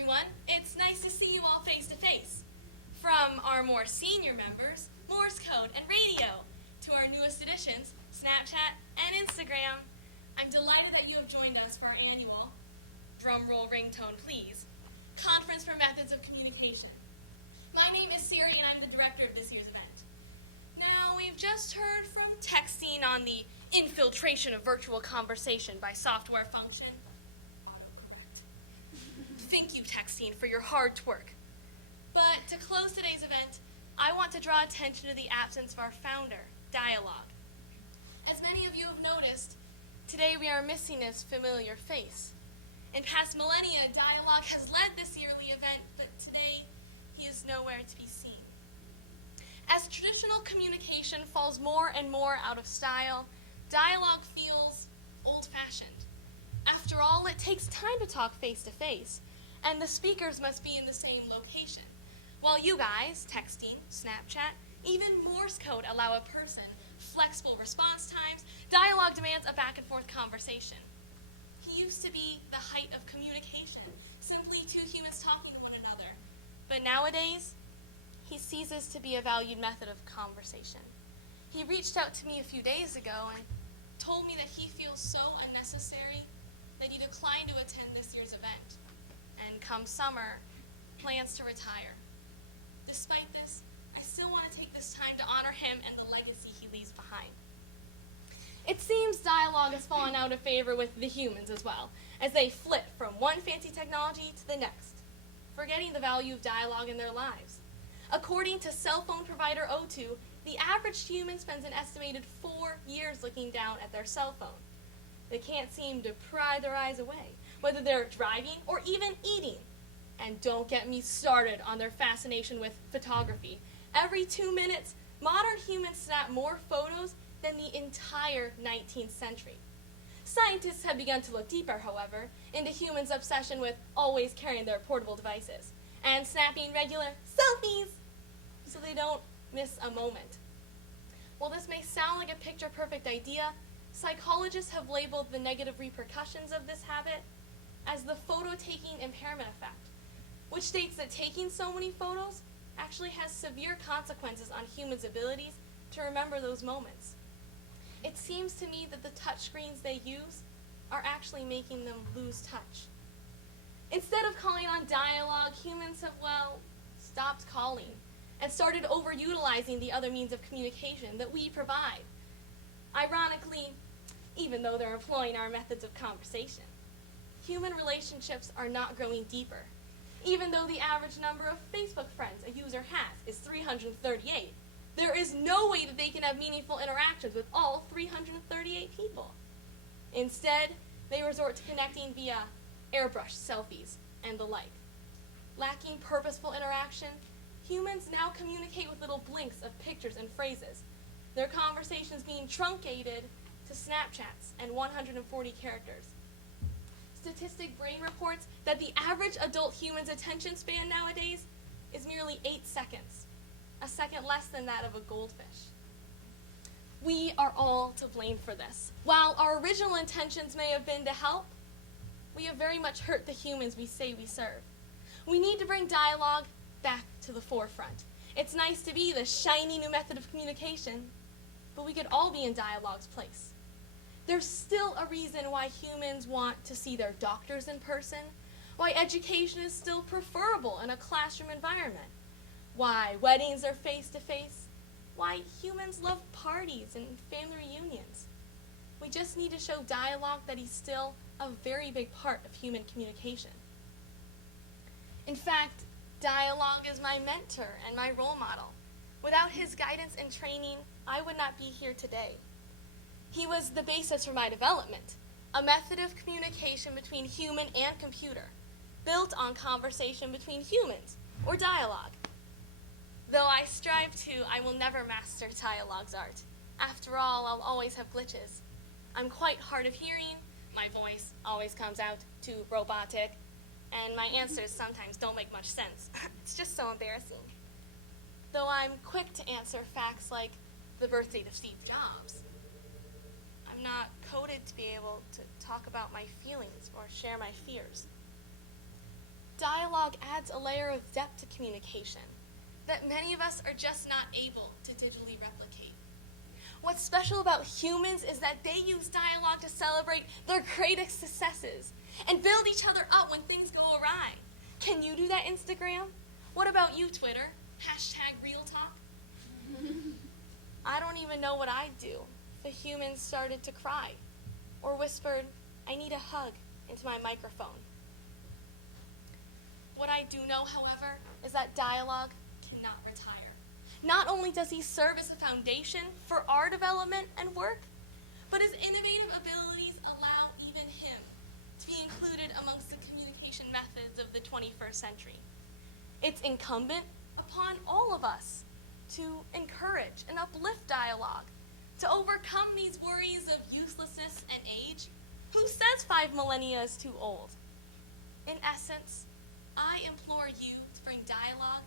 everyone. It's nice to see you all face to face. From our more senior members, Morse code and radio, to our newest additions, Snapchat and Instagram, I'm delighted that you have joined us for our annual, drumroll ringtone please, Conference for Methods of Communication. My name is Siri and I'm the director of this year's event. Now, we've just heard from texting on the infiltration of virtual conversation by software function. Thank you, texting, for your hard work. But to close today's event, I want to draw attention to the absence of our founder, Dialogue. As many of you have noticed, today we are missing his familiar face. In past millennia, Dialogue has led this yearly event, but today he is nowhere to be seen. As traditional communication falls more and more out of style, Dialogue feels old-fashioned. After all, it takes time to talk face-to-face, and the speakers must be in the same location. While you guys, texting, Snapchat, even Morse code allow a person flexible response times, Dialogue demands a back-and-forth conversation. He used to be the height of communication, simply two humans talking to one another. But nowadays, he ceases to be a valued method of conversation. He reached out to me a few days ago and told me that he feels so unnecessary that he declined to attend this year's event, and come summer, plans to retire. Despite this, I still want to take this time to honor him and the legacy he leaves behind. It seems Dialogue has fallen out of favor with the humans as well, as they flit from one fancy technology to the next, forgetting the value of dialogue in their lives. According to cell phone provider O2, the average human spends an estimated 4 years looking down at their cell phone. They can't seem to pry their eyes away, whether they're driving or even eating. And don't get me started on their fascination with photography. Every 2 minutes, modern humans snap more photos than the entire 19th century. Scientists have begun to look deeper, however, into humans' obsession with always carrying their portable devices and snapping regular selfies so they don't miss a moment. While this may sound like a picture-perfect idea, psychologists have labeled the negative repercussions of this habit as the photo-taking impairment effect, which states that taking so many photos actually has severe consequences on humans' abilities to remember those moments. It seems to me that the touchscreens they use are actually making them lose touch. Instead of calling on dialogue, humans have, stopped calling and started overutilizing the other means of communication that we provide. Ironically, even though they're employing our methods of conversation, human relationships are not growing deeper. Even though the average number of Facebook friends a user has is 338, there is no way that they can have meaningful interactions with all 338 people. Instead, they resort to connecting via airbrush selfies and the like. Lacking purposeful interaction, humans now communicate with little blinks of pictures and phrases, their conversations being truncated to Snapchats and 140 characters. Statistic Brain reports that the average adult human's attention span nowadays is merely 8 seconds, a second less than that of a goldfish. We are all to blame for this. While our original intentions may have been to help, we have very much hurt the humans we say we serve. We need to bring dialogue back to the forefront. It's nice to be the shiny new method of communication, but we could all be in dialogue's place. There's still a reason why humans want to see their doctors in person, why education is still preferable in a classroom environment, why weddings are face-to-face, why humans love parties and family reunions. We just need to show dialogue that he's still a very big part of human communication. In fact, Dialogue is my mentor and my role model. Without his guidance and training, I would not be here today. He was the basis for my development, a method of communication between human and computer, built on conversation between humans, or dialogue. Though I strive to, I will never master dialogue's art. After all, I'll always have glitches. I'm quite hard of hearing, my voice always comes out too robotic, and my answers sometimes don't make much sense. It's just so embarrassing. Though I'm quick to answer facts like the birth date of Steve Jobs, I'm not coded to be able to talk about my feelings or share my fears. Dialogue adds a layer of depth to communication that many of us are just not able to digitally replicate. What's special about humans is that they use dialogue to celebrate their greatest successes and build each other up when things go awry. Can you do that, Instagram? What about you, Twitter? #RealTalk? I don't even know what I'd do if a human started to cry or whispered, "I need a hug," into my microphone. What I do know, however, is that dialogue cannot retire. Not only does he serve as a foundation for our development and work, but his innovative abilities allow even him to be included amongst the communication methods of the 21st century. It's incumbent upon all of us to encourage and uplift dialogue, to overcome these worries of uselessness and age. Who says 5 millennia is too old? In essence, I implore you to bring dialogue